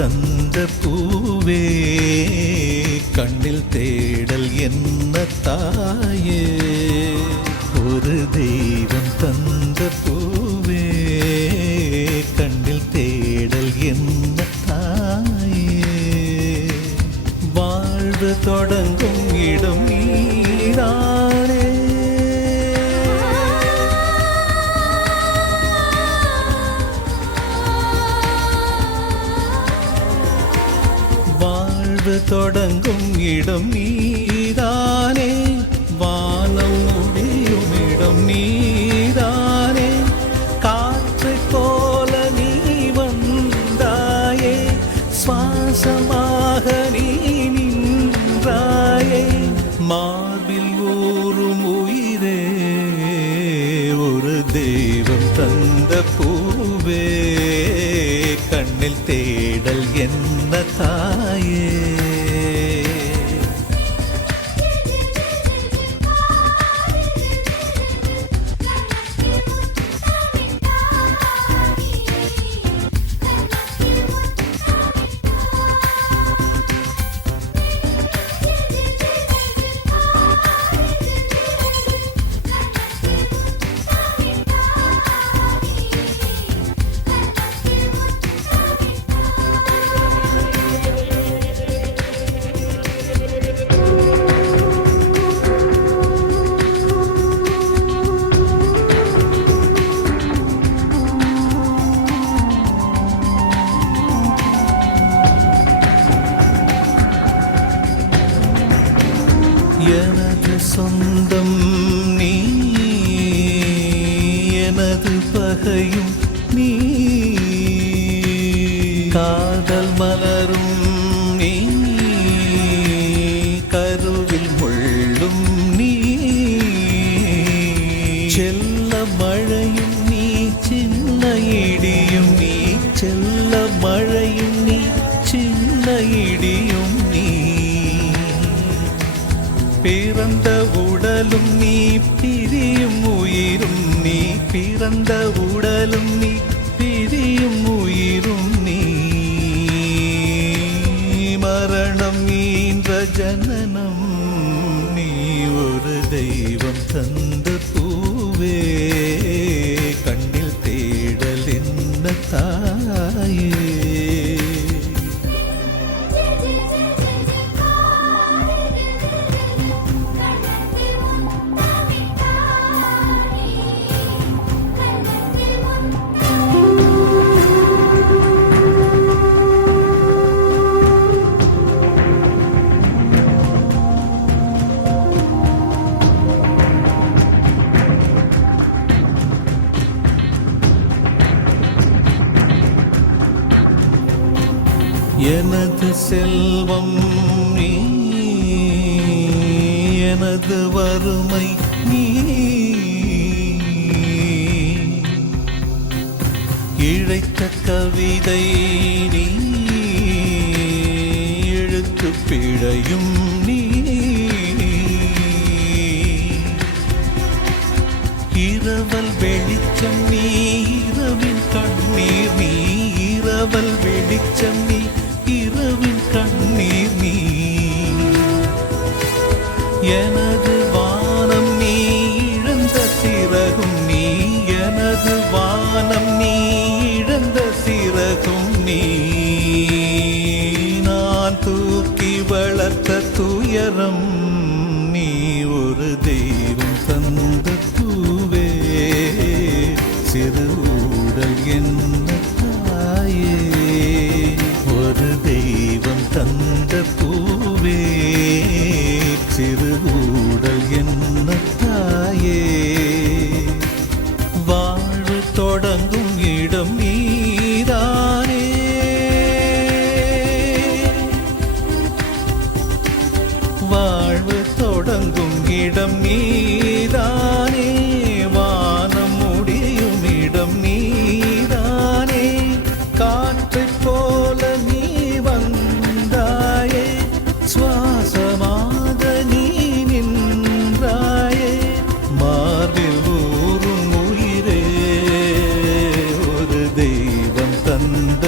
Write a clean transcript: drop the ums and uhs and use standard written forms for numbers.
தந்த பூவே கண்ணில் தேடல் என்ன தாயே ஒரு தெய்வம் தந்த பூவே கண்ணில் தேடல் என்ன தாயே வாழ்வு தொடங்கும் இடம் நீதானே தொடங்கும் இடம் நீதானே வானம் முடியும் இடம் நீதானே காற்றை போல நீ வந்தாயே சுவாசமாக நீ நின்றாயே மார்பில் ஊறும் உயிரே ஒரு தெய்வம் தந்த பூவே கண்ணில் தேடல் என்ன தாயே எனது சொந்தம் நீ எனது பகையும் நீ காதல் மலரும் நீ கருவில் முள்ளும் நீ செல்ல மழையும் நீ சின்ன இடியும் நீ செல்ல மழையும் நீ சின்ன இடியும் நீ பிறந்த உடலும் நீ பிரியும் உயிரும் நீ பிறந்த உடலும் நீ பிரியும் உயிரும் நீ மரணம் ஈன்ற ஜனனம் நீ ஒரு தெய்வம் தந்த பூவே கண்ணில் தேடல் என்ன தாயே எனது செல்வம் நீ எனது வறுமை நீ இழைத்த கவிதை நீ எழுத்து பிழையும் நீ இரவல் வெளிச்சம் நீ இரவின் கண்ணீர் நீ இரவல் வெளிச்சம் நீ இரவின் கண்ணீர் நீ எனது வானம் நீ இழந்த சிறகும் நீ எனது வானம் நீ இழந்த சிறகும் நீ நான் தூக்கி வளர்த்த துயரம் நீ ஒரு தெய்வம் தந்த பூவே சிறு ஊடல் என்ன தாயே ஒரு தெய்வம் தந்த பூவே சிறு ஊடல் என்ன தாயே வாழ்வு தொடங்கும் இடம் நீதானே வாழ்வு தொடங்கும் இடம் நீதானே வானம் முடியும் இடம் நீதானே காற்றை போல நீ வந்தாயே சுவாசமாக நீ நின்றாயே மார்பில் ஊறும் உயிரே ஒரு தெய்வம் தந்த